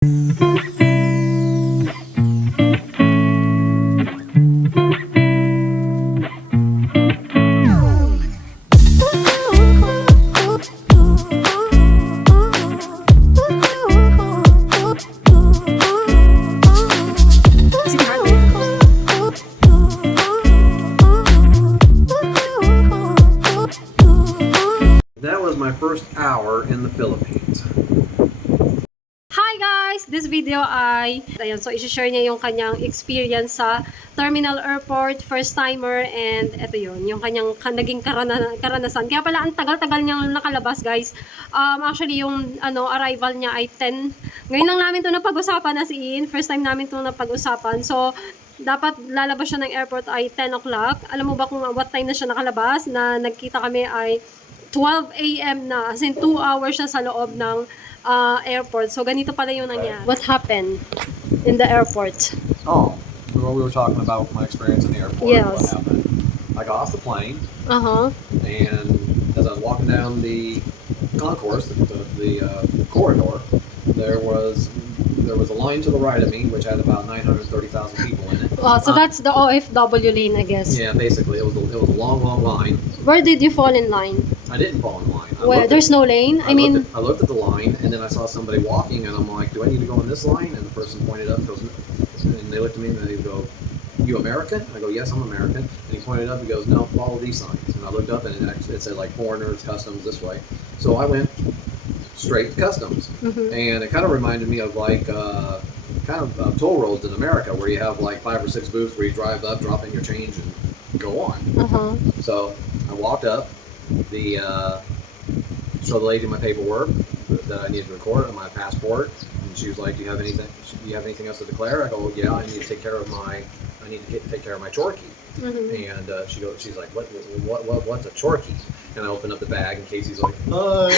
That was my first hour in the Philippines. Hi guys! This video ay, ayan, so isi-share niya yung kanyang experience sa terminal airport, first timer, and eto yun, yung kanyang naging karanasan. Kaya pala ang tagal-tagal niyang nakalabas guys. Actually yung arrival niya ay 10. Ngayon lang namin to napag-usapan as in, first time namin to napag-usapan. So, dapat lalabas siya ng airport ay 10 o'clock. Alam mo ba kung what time na siya nakalabas? Na nagkita kami ay 12 a.m. na. As in, 2 hours siya sa loob ng airport. So, ganito pala yung nangyari. What happened in the airport? Oh, well, we were talking about my experience in the airport. Yes. What happened? I got off the plane, Uh-huh. and as I was walking down the concourse, the corridor, there was a line to the right of me, which had about 930,000 people in it. So that's the OFW lane, I guess. Yeah, basically, it was a long, long line. Where did you fall in line? I didn't fall in line. Where? There's no lane? I looked at the line, and then I saw somebody walking, and I'm like, do I need to go in this line? And the person pointed up and goes, and they looked at me, and they go, you American? I go, yes, I'm American. And he pointed up, he goes, no, follow these signs. And I looked up, and it said, like, foreigners, customs, this way. So I went straight to customs. Mm-hmm. And it kind of reminded me of, like, toll roads in America, where you have, like, 5 or 6 booths where you drive up, drop in your change, and go on. Uh-huh. So I walked up, showed the lady my paperwork that I needed to record on my passport, and she was like, "Do you have anything else to declare?" I go, well, "Yeah, I need to take care of my chorky." Mm-hmm. And she's like, "What's a chorky?" And I opened up the bag, and Casey's like, "Hi."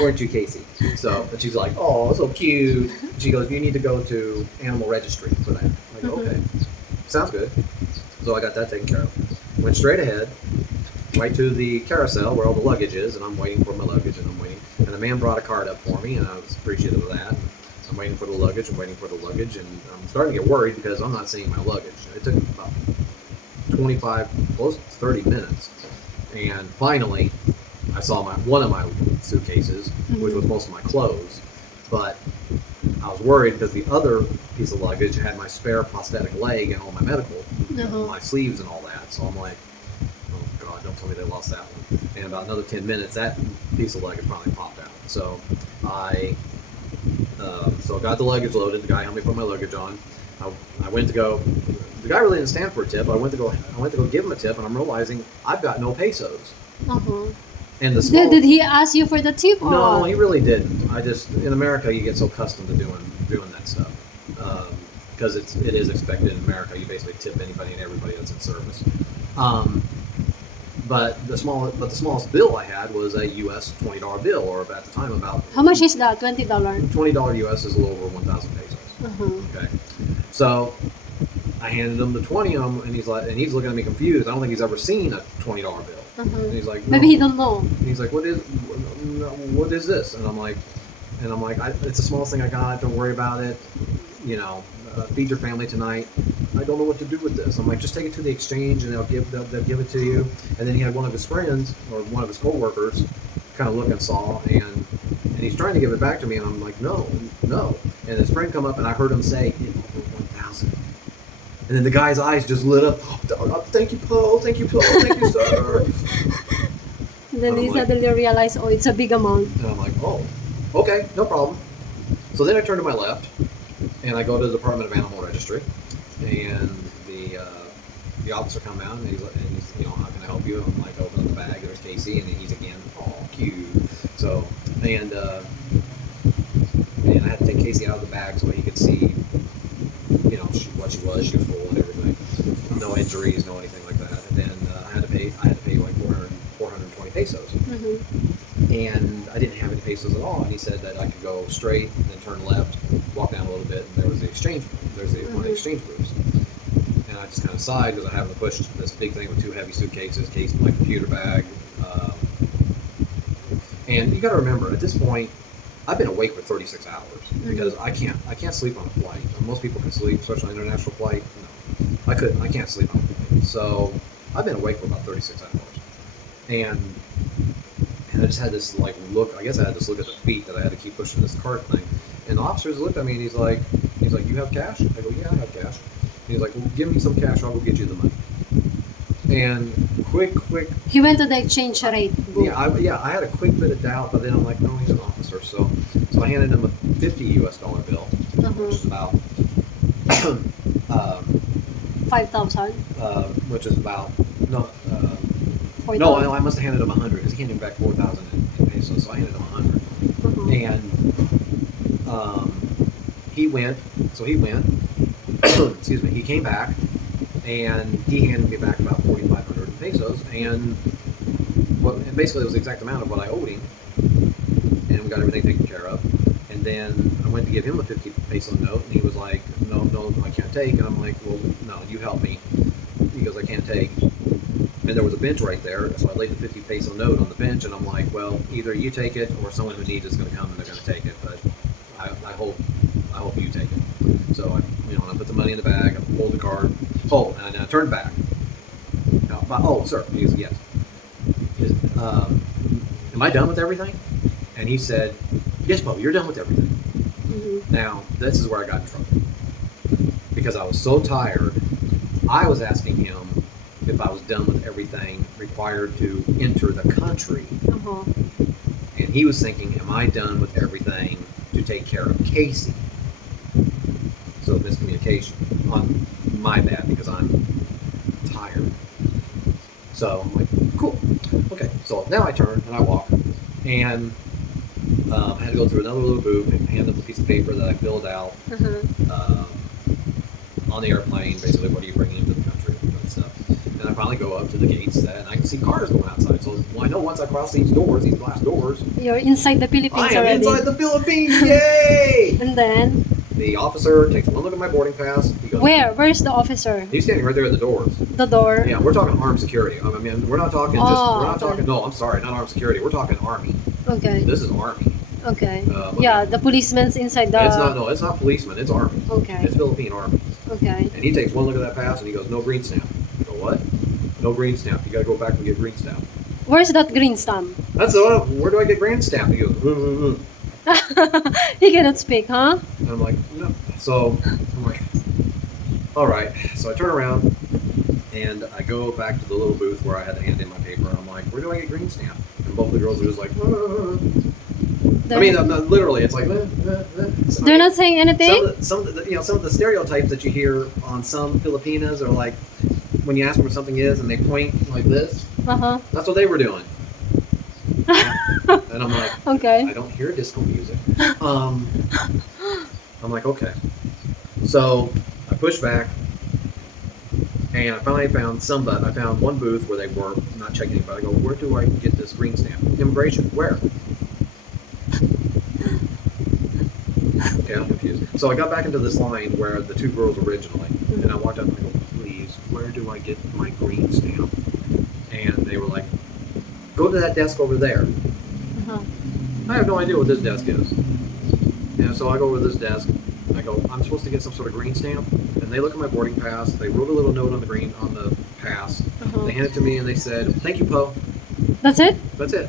Weren't you, Casey? So, and she's like, "Oh, so cute." She goes, "You need to go to animal registry for that." I go, "Okay, sounds good." So I got that taken care of. Went straight ahead, right to the carousel where all the luggage is, and I'm waiting for my luggage, and the man brought a card up for me, and I was appreciative of that. I'm waiting for the luggage, and I'm starting to get worried because I'm not seeing my luggage. It took about 25, close to 30 minutes, and finally, I saw one of my suitcases, which was most of my clothes, but I was worried because the other piece of luggage had my spare prosthetic leg and all my medical, my sleeves and all that, so I'm like, oh God, don't tell me they lost that one. And about another 10 minutes, that piece of luggage finally popped out. So I got the luggage loaded. The guy helped me put my luggage on. I went to go. The guy really didn't stand for a tip. I went to go give him a tip, and I'm realizing I've got no pesos. Uh-huh. And Did he ask you for the tip? No, he really didn't. I just, in America, you get so accustomed to doing that stuff because it is expected in America. You basically tip anybody and everybody that's in service. But the smallest bill I had was a U.S. $20 bill, or at the time about. How much is that? $20. $20 U.S. is a little over 1,000 pesos. Uh-huh. Okay, so I handed him the 20 of them, and he's looking at me confused. I don't think he's ever seen a $20 bill. Uh-huh. And he's like, no. Maybe he don't know. And he's like, what is this? And I'm like, it's the smallest thing I got. Don't worry about it. Feed your family tonight. I don't know what to do with this. I'm like, just take it to the exchange, and they'll give it to you. And then he had one of his friends or one of his coworkers kind of look and saw, and he's trying to give it back to me, and I'm like, no. And his friend come up, and I heard him say, over 1,000. And then the guy's eyes just lit up. Oh, thank you, Paul. Thank you, sir. And then he suddenly realized, oh, it's a big amount. And I'm like, oh, okay, no problem. So then I turn to my left, and I go to the Department of Animal Registry, and the officer come out, and he's how can I help you? I'm like, open up the bag. There's Casey, and he's again, oh, cute. So and I had to take Casey out of the bag so he could see, what she was. She was full and everything. No injuries, no anything like that. And then I had to pay like 420 pesos. Mm-hmm. And I didn't have any pesos at all. And he said that I could go straight, then turn left, walk down a little bit, and there was the exchange. There's one of the exchange booths. And I just kind of sighed because I happened to push this big thing with 2 heavy suitcases, my computer bag. And you got to remember, at this point, I've been awake for 36 hours because I can't sleep on a flight. Most people can sleep, especially on an international flight. No, I can't sleep on a flight. So I've been awake for about 36 hours, and I just had this like look. I guess I had this look at the feet that I had to keep pushing this cart thing. And the officers looked at me and he's like, you have cash? I go, yeah, I have cash. And he's like, well, give me some cash, I'll go get you the money. And quick. He went to the exchange rate book. I had a quick bit of doubt, but then I'm like, no, he's an officer. So I handed him a $50 bill, which is about 5,000. Which is about I must have handed him 100 because he handed me back 4,000 in pesos. So I handed him 100, and he went. Excuse me. He came back, and he handed me back about 4,500 pesos, and basically it was the exact amount of what I owed him, and we got everything taken care of. And then I went to give him a 50 peso note, and he was like, no, I can't take. And I'm like, well, no, you help me. He goes, I can't take. And there was a bench right there, so I laid the 50 peso note on the bench, and I'm like, well, either you take it, or someone who needs it is going to come and they're going to take it. But I hope you take it. So I put the money in the bag, I pulled the card. Oh, and I turned back. Sir. He goes, yes. Am I done with everything? And he said, yes, Bubba, you're done with everything. Mm-hmm. Now, this is where I got in trouble. Because I was so tired, I was asking him if I was done with everything required to enter the country. Uh-huh. And he was thinking, am I done with everything to take care of Casey? So miscommunication on my bad because I'm tired. So I'm like, cool. Okay. So now I turn and I walk, and I had to go through another little booth and hand them a piece of paper that I filled out on the airplane. Basically, what are you bringing into the country and stuff. And I finally go up to the gates, and I can see cars going outside. So I know once I cross these glass doors, you're inside the Philippines I am already. inside the Philippines. Yay! And then the officer takes one look at my boarding pass. He goes, where's the officer? He's standing right there at the doors. The door. Yeah, we're talking armed security. I mean, we're not talking no, I'm sorry, not armed security. We're talking army. Okay. This is army. Okay. The policeman's inside the... It's not policeman, it's army. Okay. It's Philippine army. Okay. And he takes one look at that pass and he goes, no green stamp. I go, what? No green stamp. You gotta go back and get green stamp. Where's that green stamp? Where do I get green stamp? He goes, He cannot speak, huh? And I'm like, no. So I'm like, all right. So I turn around and I go back to the little booth where I had to hand in my paper. And I'm like, where do I get green stamp? And both the girls are just like, literally, it's like. They're not saying anything. Some of the stereotypes that you hear on some Filipinas are like, when you ask them where something is and they point like this. That's what they were doing. And I'm like, okay. I don't hear disco music. I'm like, okay. So I pushed back, and I finally found somebody. I found one booth where they were not checking anybody. I go, where do I get this green stamp? Immigration. Where? Okay, I'm confused. So I got back into this line where the two girls originally, and I walked up and I go, please, where do I get my green stamp? And they were like, go to that desk over there. I have no idea what this desk is. And so I go over to this desk. I go, I'm supposed to get some sort of green stamp. And they look at my boarding pass. They wrote a little note on the pass. They handed it to me and they said, thank you, Po. That's it? That's it.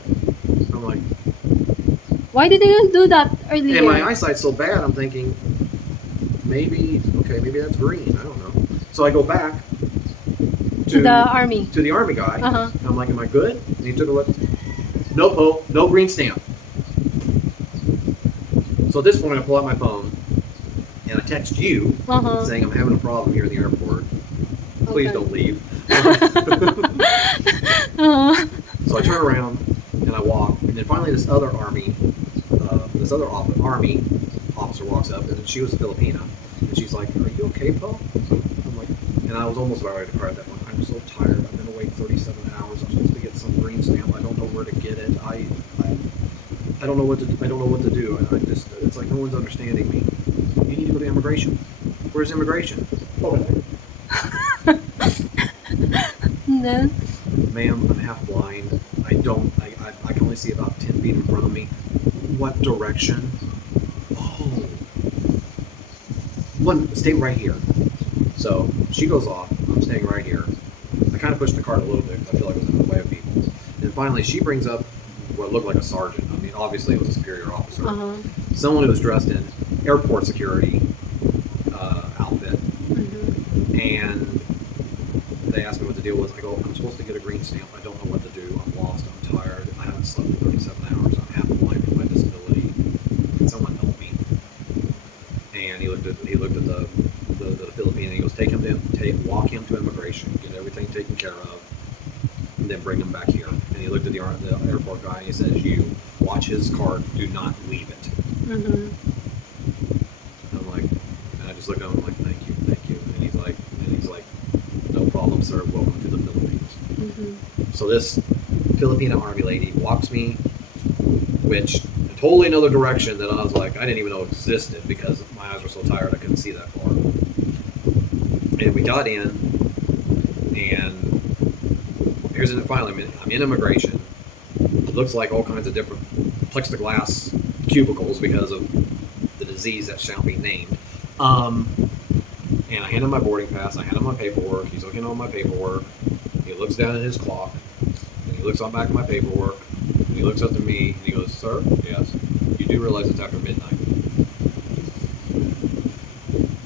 I'm like, why did they not do that earlier? And my eyesight's so bad, I'm thinking, maybe that's green. I don't know. So I go back to the army. To the army guy. And I'm like, am I good? And he took a look. No, Po, no green stamp. So at this point, I pull out my phone and I text you saying I'm having a problem here in the airport. Please don't leave. So I turn around and I walk, and then finally this other army officer walks up, and she was a Filipina, and she's like, "Are you okay, Po?" I'm like, and I was almost about ready to cry at that point. I'm so tired. I've been awake 37 hours. I'm supposed to get some green stamp. I don't know where to get it. I don't know what to do. It's like no one's understanding me. You need to go to immigration. Where's immigration? Over there. No. Ma'am, I'm half blind. I can only see about 10 feet in front of me. what direction. Oh, one, stay right here. So she goes off. I'm staying right here. I kind of pushed the cart a little bit because I feel like it was in the way of people. And finally, she brings up what looked like a sergeant. I mean, obviously it was a superior officer. Someone who was dressed in airport security outfit. And they asked me what the deal was. I go, I'm supposed to get a green stamp. I don't know what to do. I'm lost. I'm tired. I haven't slept in 37 hours. I'm half blind from my disability. Can someone help me? And he looked at the Filipino and he goes, walk him to immigration, get everything taken care of, and then bring him back here. And he looked at the airport guy and he says, you watch his card, do not leave it. And I'm like, and I just looked at him like, thank you. And he's like, no problem, sir. Welcome to the Philippines. So this Filipino Army lady walks me, which totally another direction that I was like, I didn't even know existed because my eyes were so tired I couldn't see that far. And we got in, and here's it. Finally, I'm in immigration. It looks like all kinds of different plexiglass cubicles because of the disease that shall be named. And I hand him my boarding pass. I hand him my paperwork. He's looking on my paperwork. He looks down at his clock, and he looks on back at my paperwork. And he looks up to me, and he goes, "Sir, yes, you do realize it's after midnight."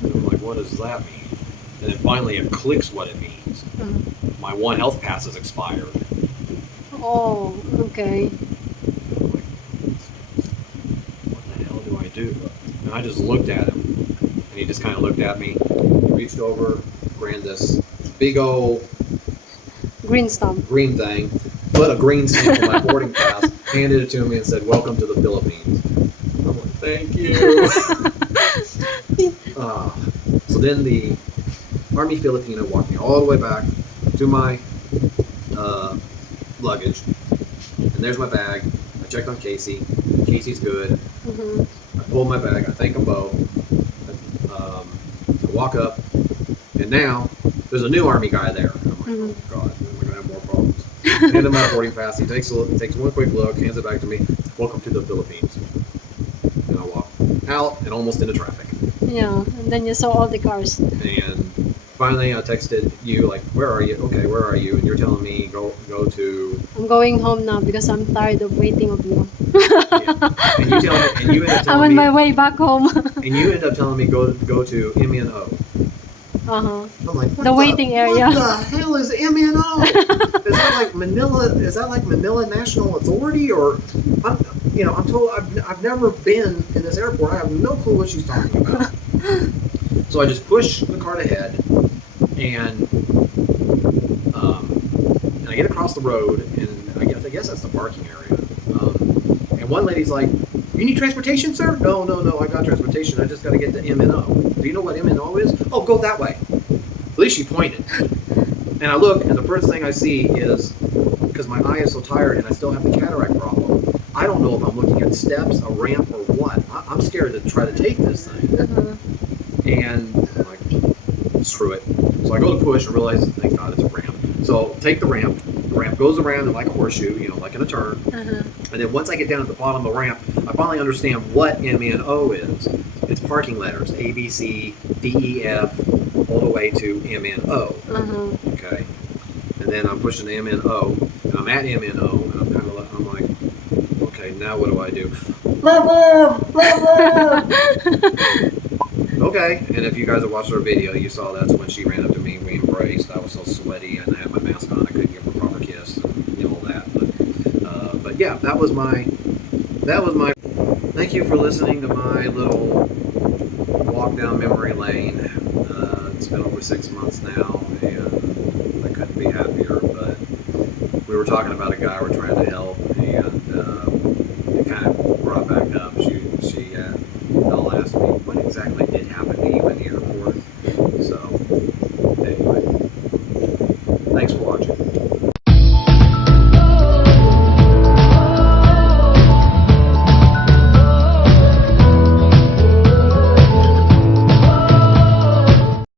And I'm like, "What does that mean?" And then finally it clicks what it means. My one health pass is expired. Oh, okay. And I'm like, what the hell do I do? And I just looked at him, and he just kind of looked at me, reached over, grabbed this big old Green stamp. green thing, put a green stamp on my boarding pass, handed it to me, and said, "Welcome to the Philippines." I'm like, "Thank you." So then the Army Filipino walked me all the way back to my luggage, and there's my bag. I checked on Casey. Casey's good. I pulled my bag. I thank them both. I walk up, and now there's a new Army guy there. And I'm like, oh God, we're gonna have more problems. Hand him my boarding pass. He takes one quick look, hands it back to me. "Welcome to the Philippines." And I walk out and almost into traffic. Yeah, and then you saw all the cars. And finally, I texted you like, "Where are you?" "Okay, where are you?" And you're telling me go to. I'm going home now because I'm tired of waiting of you. Yeah. And you ended up I'm telling on me. my way back home. And you ended up telling me go to MNO. I'm like, the waiting area. What the hell is MNO? Is that like Manila? Is that like Manila National Authority? Or I'm told I've never been in this airport. I have no clue what she's talking about. So I just push the cart ahead, and I get across the road, and I guess that's the parking area. And one lady's like, "You need transportation, sir?" No, I got transportation. I just got to get to MNO. Do you know what MNO is? "Oh, go that way." At least she pointed. And I look, and the first thing I see is, because my eye is so tired and I still have the cataract problem, I don't know if I'm looking at steps, a ramp, or what. I'm scared to try to take this thing. And I'm like, screw it. So I go to push and realize, thank God it's a ramp. So take the ramp. The ramp goes around like a horseshoe, like in a turn. And then once I get down at the bottom of the ramp, I finally understand what MNO is. It's parking letters, A, B, C, D, E, F, all the way to MNO. Okay. And then I'm pushing the MNO, and I'm at MNO, and I'm like, okay, now what do I do? Okay. And if you guys have watched our video, you saw that's when she ran up to me. We embraced. I was so sweaty, and I had my mask on. I couldn't give her a proper kiss, and all that. But yeah, that was my. Thank you for listening to my little walk down memory lane. It's been over 6 months now, and I couldn't be happier. But we were talking about a guy we're trying to help,